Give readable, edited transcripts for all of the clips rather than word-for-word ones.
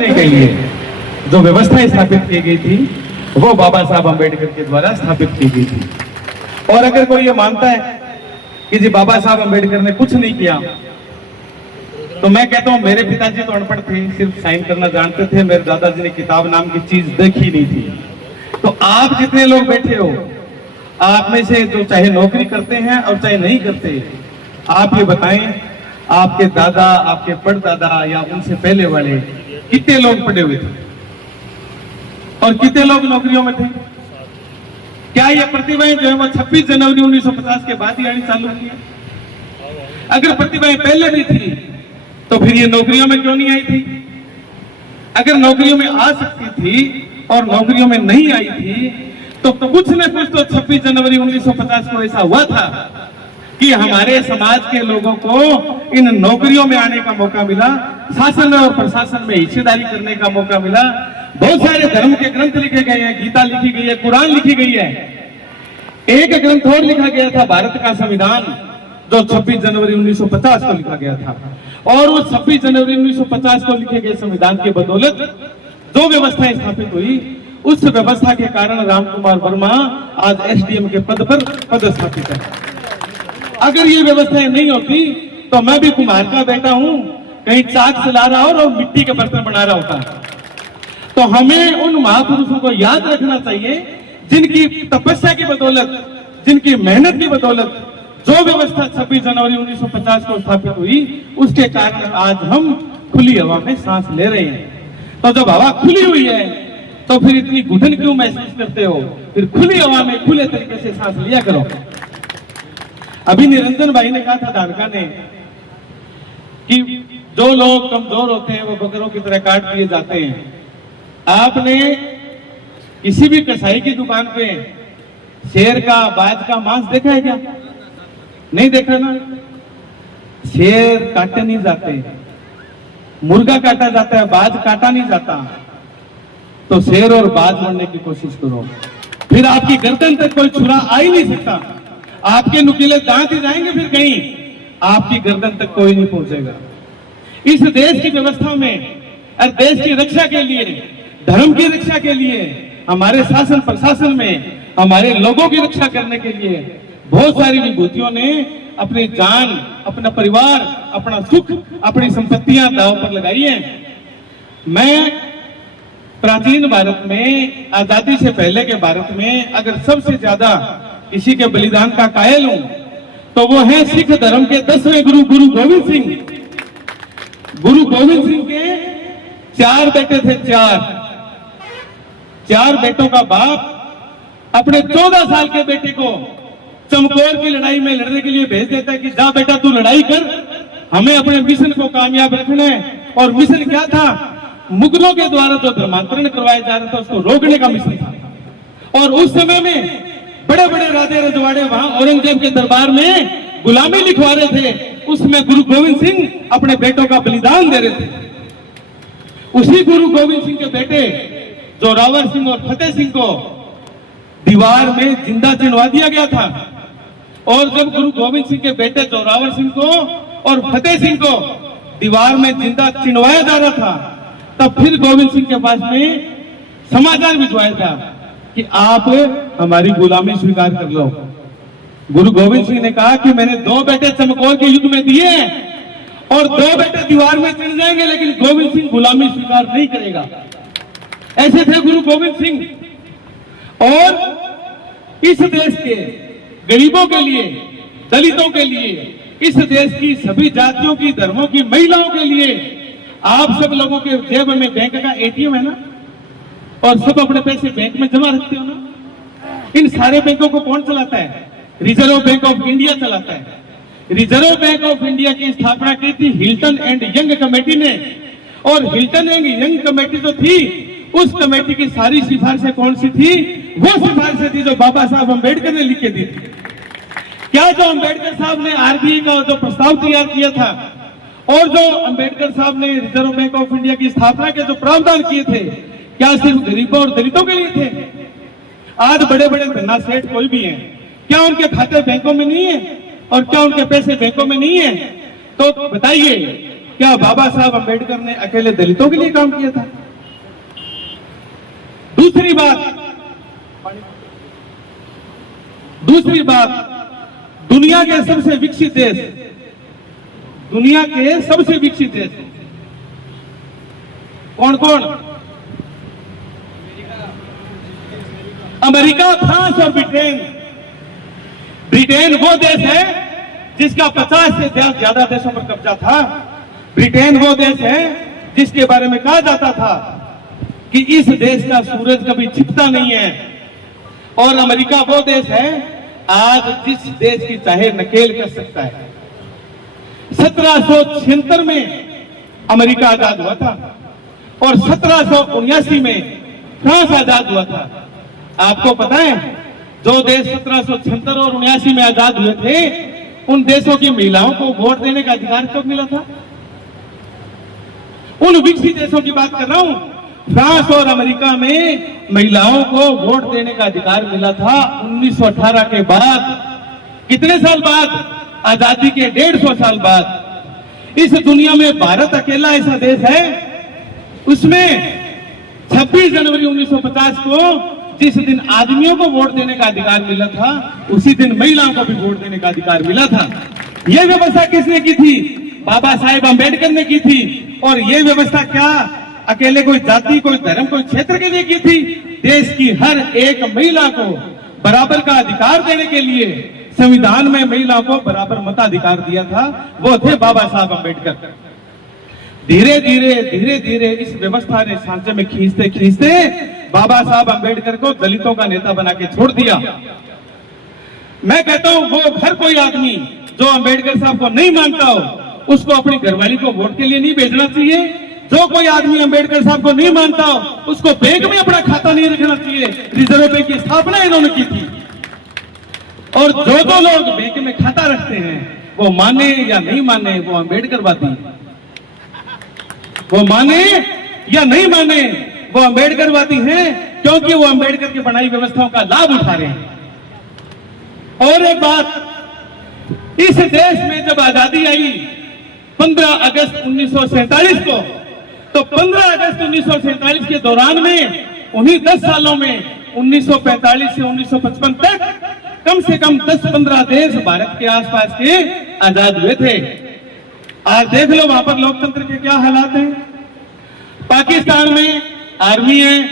के लिए जो व्यवस्थाएं स्थापित की गई थी वो बाबा साहब अम्बेडकर के द्वारा स्थापित की गई थी। और अगर कोई ये मानता है कि जी बाबा साहब अम्बेडकर ने कुछ नहीं किया, तो मैं कहता हूं मेरे पिताजी तो अनपढ़ थे, सिर्फ साइन करना जानते थे। मेरे दादाजी ने किताब नाम की चीज देखी नहीं थी। तो आप जितने लोग बैठे हो, आप में से जो चाहे नौकरी करते हैं और चाहे नहीं करते, आप ये बताएं आपके दादा, आपके परदादा या उनसे पहले वाले कितने लोग पढ़े हुए थे और कितने लोग नौकरियों में थे? क्या ये प्रतिभाएं जो है वो 26 जनवरी 1950 के बाद ही आनी चालू की है? अगर प्रतिभाएं पहले भी थी तो फिर ये नौकरियों में क्यों नहीं आई थी? अगर नौकरियों में आ सकती थी और नौकरियों में नहीं आई थी तो कुछ न कुछ तो 26 जनवरी 1950 को ऐसा हुआ था कि हमारे समाज के लोगों को इन नौकरियों में आने का मौका मिला, शासन और प्रशासन में हिस्सेदारी करने का मौका मिला। बहुत सारे धर्म के ग्रंथ लिखे गए हैं, गीता लिखी गई है, कुरान लिखी गई है। एक ग्रंथ और लिखा गया था, भारत का संविधान, जो 26 जनवरी 1950 को लिखा गया था। और उस 26 जनवरी 1950 को लिखे गए संविधान की बदौलत जो व्यवस्थाएं स्थापित हुई, उस व्यवस्था के कारण रामकुमार वर्मा आज एसडीएम के पद पर पदस्थापित है। अगर ये व्यवस्थाएं नहीं होती तो मैं भी कुम्हार का बेटा हूं, कहीं चाक चला रहा और मिट्टी के बर्तन बना रहा होता। तो हमें उन महापुरुषों को याद रखना चाहिए जिनकी तपस्या की बदौलत, जिनकी मेहनत की बदौलत जो व्यवस्था 26 जनवरी 1950 को स्थापित हुई, उसके कारण आज हम खुली हवा में सांस ले रहे हैं। तो जब हवा खुली हुई है तो फिर इतनी घुटन क्यों महसूस करते हो? फिर खुली हवा में खुले तरीके से सांस लिया करो। अभी निरंजन भाई ने कहा था धारका ने कि जो लोग कमजोर होते हैं वो बकरों की तरह काट दिए जाते हैं। आपने किसी भी कसाई की दुकान पे शेर का, बाज का मांस देखा है क्या? नहीं देखा ना। शेर काटे नहीं जाते, मुर्गा काटा जाता है, बाज काटा नहीं जाता। तो शेर और बाज बनने की कोशिश करो, फिर आपकी गर्दन तक कोई छुरा आ ही नहीं सकता। आपके नुकीले दांत ही जाएंगे फिर कहीं, आपकी गर्दन तक कोई नहीं पहुंचेगा। इस देश की व्यवस्था में और देश की रक्षा के लिए, धर्म की रक्षा के लिए, हमारे शासन प्रशासन में हमारे लोगों की रक्षा करने के लिए बहुत सारी विभूतियों ने अपनी जान, अपना परिवार, अपना सुख, अपनी संपत्तियां दांव पर लगाई हैं। मैं प्राचीन भारत में, आजादी से पहले के भारत में अगर सबसे ज्यादा किसी के बलिदान का कायल हूं तो वो है सिख धर्म के 10वें गुरु, गुरु गोविंद सिंह। गुरु गोविंद सिंह के 4 बेटे थे, 4 बेटों का बाप अपने 14 साल के बेटे को चमकौर की लड़ाई में लड़ने के लिए भेज देता है कि जा बेटा तू लड़ाई कर, हमें अपने मिशन को कामयाब रखना है। और मिशन क्या था? मुगलों के द्वारा जो धर्मांतरण करवाया जा रहा था उसको रोकने का मिशन था। और उस समय में बड़े बड़े राजे रजवाड़े वहां औरंगजेब के दरबार में गुलामी लिखवा रहे थे, उसमें गुरु गोविंद सिंह अपने बेटों का बलिदान दे रहे थे। उसी गुरु गोविंद सिंह के बेटे जोरावर सिंह और फतेह सिंह को दीवार में जिंदा चिनवा दिया गया था। और जब गुरु गोविंद सिंह के बेटे जोरावर सिंह को और फतेह सिंह को दीवार में जिंदा चिनवाया जा रहा था, तब फिर गोविंद सिंह के पास में समाचार भिजवाया था कि आप हमारी गुलामी स्वीकार कर लो। गुरु गोविंद सिंह ने कहा कि मैंने 2 बेटे चमकौर के युद्ध में दिए हैं और 2 बेटे दीवार में चिन जाएंगे, लेकिन गोविंद सिंह गुलामी स्वीकार नहीं करेगा। ऐसे थे गुरु गोविंद सिंह। और इस देश के गरीबों के लिए, दलितों के लिए, इस देश की सभी जातियों की, धर्मों की, महिलाओं के लिए, आप सब लोगों के जेब में बैंक का एटीएम है ना, और सब अपने पैसे बैंक में जमा रखते हो ना। इन सारे बैंकों को कौन चलाता है? रिजर्व बैंक ऑफ इंडिया चलाता है। रिजर्व बैंक ऑफ इंडिया की स्थापना की थी हिल्टन एंड यंग कमेटी ने। और हिल्टन एंड यंग कमेटी जो थी, उस कमेटी की सारी सिफारिशें कौन सी थी? वो सिफारिशें थी जो बाबा साहब अम्बेडकर ने लिख के दी थी। क्या जो अम्बेडकर साहब ने आरबीआई का जो प्रस्ताव तैयार किया था और जो अम्बेडकर साहब ने रिजर्व बैंक ऑफ इंडिया की स्थापना के जो प्रावधान किए थे, क्या सिर्फ गरीबों और दलितों के लिए थे? आज बड़े बड़े धन्ना सेठ कोई भी हैं, क्या उनके खाते बैंकों में नहीं है? और क्या उनके पैसे बैंकों में नहीं है? तो बताइए, क्या बाबा साहब अंबेडकर ने अकेले दलितों के लिए काम किया था? दूसरी बात, दुनिया के सबसे विकसित देश, दुनिया के सबसे विकसित देश कौन कौन? अमेरिका, फ्रांस और ब्रिटेन। ब्रिटेन वो देश है जिसका 50 से ज्यादा देशों पर कब्जा था। ब्रिटेन वो देश है जिसके बारे में कहा जाता था कि इस देश का सूरज कभी छिपता नहीं है। और अमेरिका वो देश है आज जिस देश की चाहे नकेल कर सकता है। 1776 में अमेरिका आजाद हुआ था और 1779 में फ्रांस आजाद हुआ था। आपको पता है जो देश 1776 और 79 में आजाद हुए थे, उन देशों की महिलाओं को वोट देने का अधिकार कब मिला था? उन विकसित देशों की बात कर रहा हूं। फ्रांस और अमेरिका में महिलाओं को वोट देने का अधिकार मिला था 1918 के बाद। कितने साल बाद? आजादी के 150 साल बाद। इस दुनिया में भारत अकेला ऐसा देश है, उसमें 26 जनवरी 1950 को जिस दिन आदमियों को वोट देने का अधिकार मिला था, उसी दिन महिलाओं को भी वोट देने का अधिकार मिला था। यह व्यवस्था किसने की थी? बाबा साहेब अंबेडकर ने की थी। और यह व्यवस्था क्या अकेले कोई जाति, कोई धर्म, कोई क्षेत्र के लिए की थी? देश की हर एक महिला को बराबर का अधिकार देने के लिए संविधान में महिलाओं को बराबर मताधिकार दिया था, वो थे बाबा साहब अंबेडकर। धीरे धीरे इस व्यवस्था ने सांचे में खींचते खींचते बाबा साहब अंबेडकर को दलितों का नेता बना के छोड़ दिया। मैं कहता हूं वो हर कोई आदमी जो अंबेडकर साहब को नहीं मानता हो, उसको अपनी घरवाली को वोट के लिए नहीं भेजना चाहिए। जो कोई आदमी अंबेडकर साहब को नहीं मानता हो, उसको बैंक में अपना खाता नहीं रखना चाहिए। रिजर्व बैंक की स्थापना इन्होंने की थी। और जो लोग बैंक में खाता रखते हैं, वो माने या नहीं माने, वो अंबेडकरवादी। वो माने या नहीं माने, वो अंबेडकरवादी हैं, क्योंकि वो अंबेडकर की बनाई व्यवस्थाओं का लाभ उठा रहे हैं। और एक बात, इस देश में जब आजादी आई 15 अगस्त 1947 को, तो 15 अगस्त 1947 के दौरान में उन्हीं 10 सालों में 1945 से 1955 तक कम से कम 10-15 देश भारत के आसपास के आजाद हुए थे। आज देख लो वहां पर लोकतंत्र के क्या हालात हैं। पाकिस्तान में आर्मी है,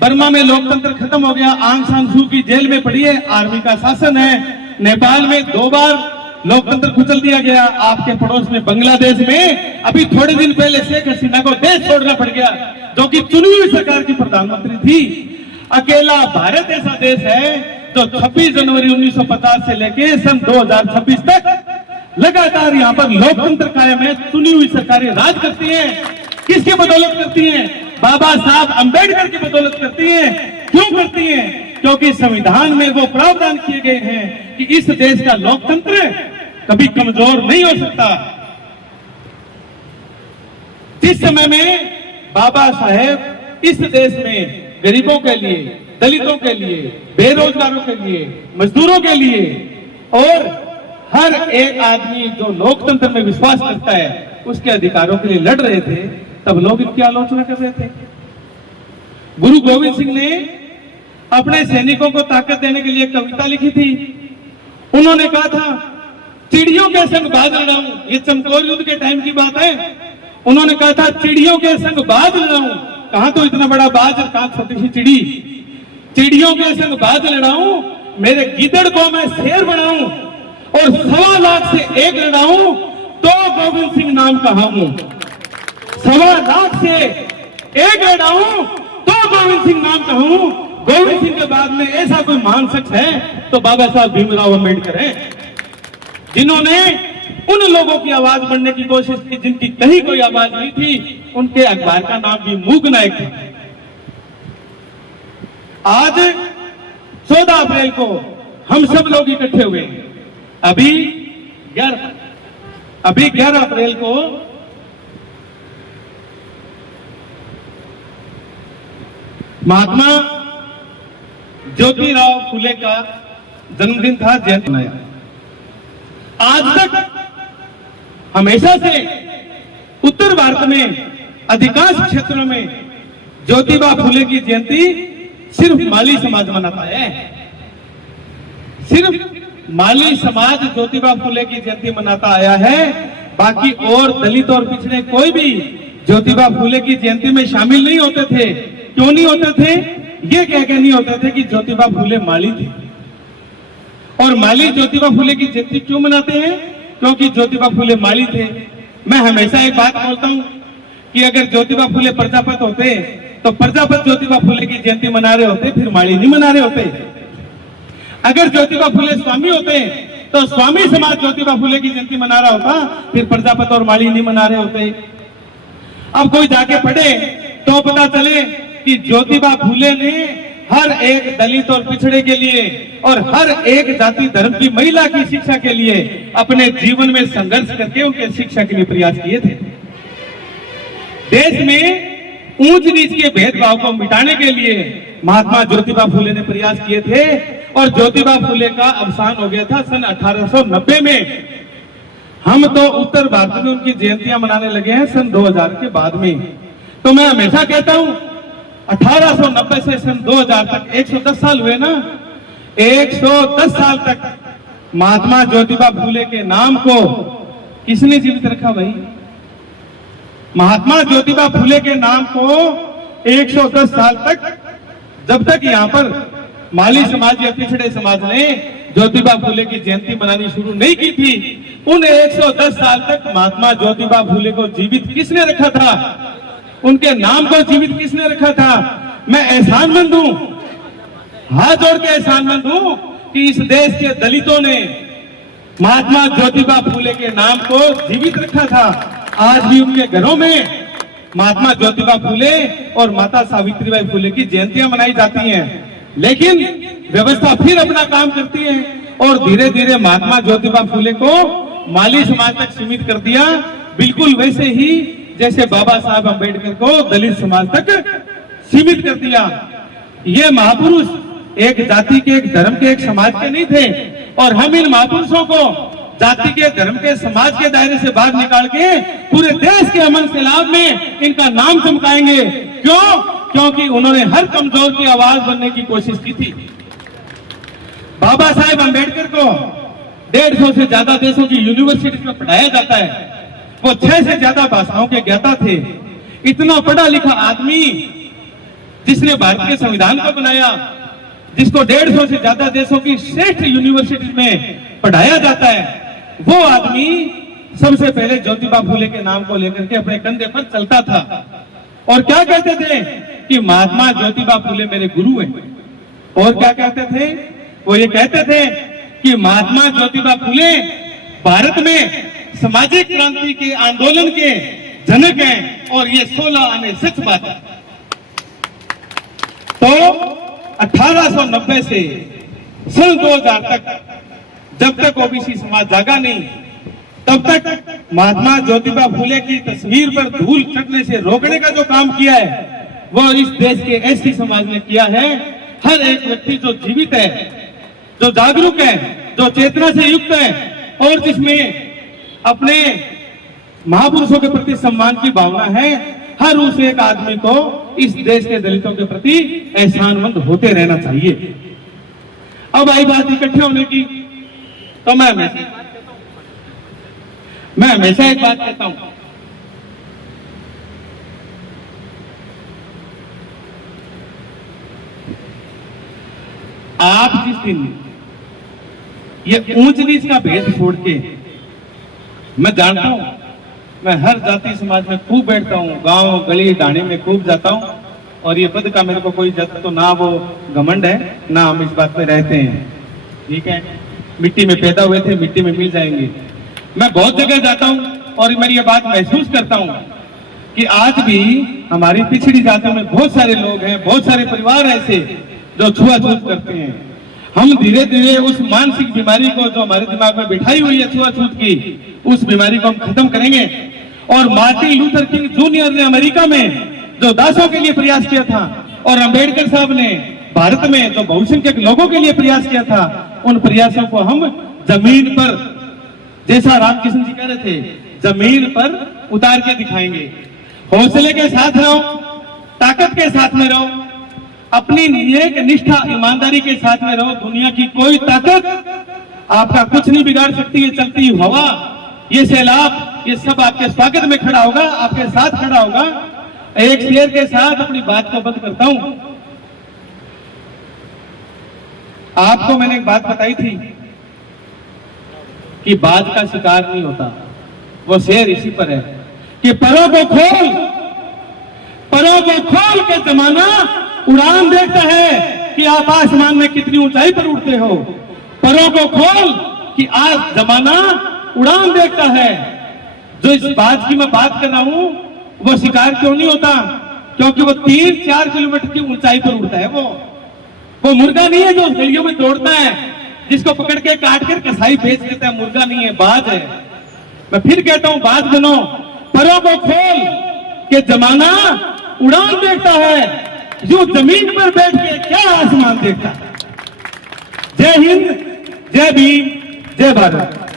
बर्मा में लोकतंत्र खत्म हो गया, आंग सान सू की जेल में पड़ी है, आर्मी का शासन है। नेपाल में 2 बार लोकतंत्र कुचल दिया गया। आपके पड़ोस में बांग्लादेश में अभी थोड़े दिन पहले शेख हसीना को देश छोड़ना पड़ गया, जो कि चुनी हुई सरकार की प्रधानमंत्री थी। अकेला भारत ऐसा देश है जो 26 जनवरी 1950 से लेके सन 2026 तक लगातार यहाँ पर लोकतंत्र कायम है। चुनी हुई सरकारें राज करती हैं। किसकी बदौलत करती हैं? बाबा साहब अंबेडकर की बदौलत करती हैं। क्यों करती हैं? क्योंकि संविधान में वो प्रावधान किए गए हैं कि इस देश का लोकतंत्र कभी कमजोर नहीं हो सकता। जिस समय में बाबा साहेब इस देश में गरीबों के लिए, दलितों के लिए, बेरोजगारों के लिए, मजदूरों के लिए और हर एक आदमी जो लोकतंत्र में विश्वास करता है उसके अधिकारों के लिए लड़ रहे थे, तब लोग इनकी आलोचना कर रहे थे। गुरु गोविंद सिंह ने अपने सैनिकों को ताकत देने के लिए कविता लिखी थी। उन्होंने कहा था, चिड़ियों के संग बाज लड़ाऊं। ये चमकौर युद्ध के टाइम की बात है। उन्होंने कहा था, चिड़ियों के संग बाज लड़ाऊं। कहां तो इतना बड़ा बाज और कहां छोटी सी चिड़ी। चिड़ियों के संग बाज लड़ाऊं, मेरे गिदड़ को मैं शेर बनाऊं और 1.25 लाख से एक लड़ाऊं तो गोविंद सिंह नाम कहा हूं। 1.25 लाख से एक लड़ाऊं तो गोविंद सिंह नाम कहूं। गोविंद सिंह के बाद में ऐसा कोई महान शख्स है तो बाबा साहब भीमराव अंबेडकर हैं, जिन्होंने उन लोगों की आवाज बनने की कोशिश की जिनकी कहीं कोई आवाज नहीं थी। उनके अखबार का नाम भी मूक नायक था। आज 14 अप्रैल को हम सब लोग इकट्ठे हुए। अभी 11 अप्रैल को महात्मा ज्योतिराव फुले का जन्मदिन था, जयंती मनाया। आज तक हमेशा से उत्तर भारत में अधिकांश क्षेत्रों में ज्योतिबा फुले की जयंती सिर्फ माली समाज मनाता है। सिर्फ माली समाज ज्योतिबा फुले की जयंती मनाता आया है। बाकी और दलित और पिछड़े कोई भी ज्योतिबा फुले की जयंती में शामिल नहीं होते थे। क्यों नहीं होते थे? ये कह के नहीं होते थे कि ज्योतिबा फुले माली थे। और माली ज्योतिबा फुले की जयंती क्यों मनाते हैं? क्योंकि ज्योतिबा फुले माली थे। मैं हमेशा एक बात बोलता हूं कि अगर ज्योतिबा फुले प्रजापत होते तो प्रजापत ज्योतिबा फुले की जयंती मना रहे होते, फिर माली नहीं मना रहे होते। अगर ज्योतिबा फुले स्वामी होते तो स्वामी समाज ज्योतिबा फुले की जयंती मना रहा होता, फिर प्रजापत और माली नहीं मना रहे होते। अब कोई जाके पढ़े तो पता चले कि ज्योतिबा फुले ने हर एक दलित और पिछड़े के लिए और हर एक जाति धर्म की महिला की शिक्षा के लिए अपने जीवन में संघर्ष करके उनके शिक्षा के लिए प्रयास किए थे। देश में ऊंच नीच के भेदभाव को मिटाने के लिए महात्मा ज्योतिबा फुले ने प्रयास किए थे और ज्योतिबा फुले का अवसान हो गया था सन 1890 में। हम तो उत्तर भारत में उनकी जयंतियां मनाने लगे हैं सन 2000 के बाद में। तो मैं हमेशा कहता हूं 1890 से सन 2000 तक 110 साल हुए ना। 110 साल तक महात्मा ज्योतिबा फुले के नाम को किसने जीवित रखा भाई? महात्मा ज्योतिबा फुले के नाम को 110 साल तक, जब तक यहाँ पर माली समाज या पिछड़े समाज ने ज्योतिबा फुले की जयंती मनानी शुरू नहीं की थी, उन 110 साल तक महात्मा ज्योतिबा फुले को जीवित किसने रखा था? उनके नाम को जीवित किसने रखा था? मैं एहसानमंद हूं, हाथ जोड़ के एहसानमंद हूं कि इस देश के दलितों ने महात्मा ज्योतिबा फुले के नाम को जीवित रखा था। आज भी उनके घरों में महात्मा ज्योतिबा फुले और माता सावित्रीबाई फुले की जयंतियां मनाई जाती हैं। लेकिन व्यवस्था फिर अपना काम करती है और धीरे धीरे महात्मा ज्योतिबा फुले को माली समाज तक सीमित कर दिया, बिल्कुल वैसे ही जैसे बाबा साहब अम्बेडकर को दलित समाज तक सीमित कर दिया। ये महापुरुष एक जाति के, एक धर्म के, एक समाज के नहीं थे और हम इन महापुरुषों को जाति के, धर्म के, समाज के दायरे से बाहर निकाल के पूरे देश के अमन से लाभ में इनका नाम चमकाएंगे। क्यों? क्योंकि उन्होंने हर कमजोर की आवाज बनने की कोशिश की थी। बाबा साहेब अम्बेडकर को 150 से ज्यादा देशों की यूनिवर्सिटी में पढ़ाया जाता है। वो 6 से ज्यादा भाषाओं के ज्ञाता थे। इतना पढ़ा लिखा आदमी जिसने भारत के संविधान को बनाया, जिसको 150 से ज्यादा देशों की श्रेष्ठ यूनिवर्सिटी में पढ़ाया जाता है, वो आदमी सबसे पहले ज्योतिबा फुले के नाम को लेकर के अपने कंधे पर चलता था और क्या कहते थे कि महात्मा ज्योतिबा फुले मेरे गुरु हैं। और क्या कहते थे? वो ये कहते थे कि महात्मा ज्योतिबा फुले भारत में सामाजिक क्रांति के आंदोलन के जनक हैं और ये 16 आने सच बात है। तो 1890 से सन 2000 तक जब तक ओबीसी समाज जागा नहीं, तब तक महात्मा ज्योतिबा फुले की तस्वीर पर धूल चढ़ने से रोकने का जो काम किया है वो इस देश के एससी समाज ने किया है। हर एक व्यक्ति जो जीवित है, जो जागरूक है, जो चेतना से युक्त है और जिसमें अपने महापुरुषों के प्रति सम्मान की भावना है, हर उस एक आदमी को इस देश के दलितों के प्रति एहसानमंद होते रहना चाहिए। अब आई बात इकट्ठे होने की, तो मैं हमेशा एक बात कहता हूं, आप जिस दिन ये ऊंच नीच का भेद छोड़ के, मैं जानता हूं, मैं हर जाति समाज में खूब बैठता हूं, गांव गली ढाणी में खूब जाता हूं और ये पद का मेरे को कोई जत तो ना वो घमंड है ना हम इस बात में रहते हैं। ठीक है, मिट्टी में पैदा हुए थे, मिट्टी में मिल जाएंगे। मैं बहुत जगह जाता हूं और मैं ये बात महसूस करता हूं कि आज भी हमारी पिछड़ी जातियों में बहुत सारे लोग हैं, बहुत सारे परिवार ऐसे जो छुआछूत करते हैं। हम धीरे धीरे उस मानसिक बीमारी को जो हमारे दिमाग में बिठाई हुई है छुआछूत की, उस बीमारी को हम खत्म करेंगे। और मार्टिन लूथर किंग जूनियर ने अमेरिका में जो दासों के लिए प्रयास किया था और अंबेडकर साहब ने भारत में जो बहुसंख्यक लोगों के लिए प्रयास किया था, उन प्रयासों को हम जमीन पर, जैसा रामकृष्ण जी कह रहे थे, जमीन पर उतार के दिखाएंगे। हौसले के साथ रहो, ताकत के साथ में रहो, अपनी नेक निष्ठा ईमानदारी के साथ में रहो। दुनिया की कोई ताकत आपका कुछ नहीं बिगाड़ सकती। ये चलती हवा, ये सैलाब, ये सब आपके स्वागत में खड़ा होगा, आपके साथ खड़ा होगा। एक शेर के साथ अपनी बात को बंद करता हूं। आपको मैंने एक बात बताई थी कि बाज का शिकार नहीं होता, वो शेर इसी पर है कि परों को खोल के जमाना उड़ान देखता है कि आप आसमान में कितनी ऊंचाई पर उड़ते हो। परों को खोल कि आज जमाना उड़ान देखता है। जो इस बात की मैं बात कर रहा हूं वो शिकार क्यों नहीं होता? क्योंकि वो 3-4 किलोमीटर की ऊंचाई पर उड़ता है। वो मुर्गा नहीं है जो गलियों में दौड़ता है, जिसको पकड़ के काट कर कसाई बेच देता है। मुर्गा नहीं है, बाज है। मैं फिर कहता हूं, बाज बनो, परों को खोल के जमाना उड़ान देखता है। जो जमीन पर बैठ के क्या आसमान देखता है। जय हिंद, जय भीम, जय भारत।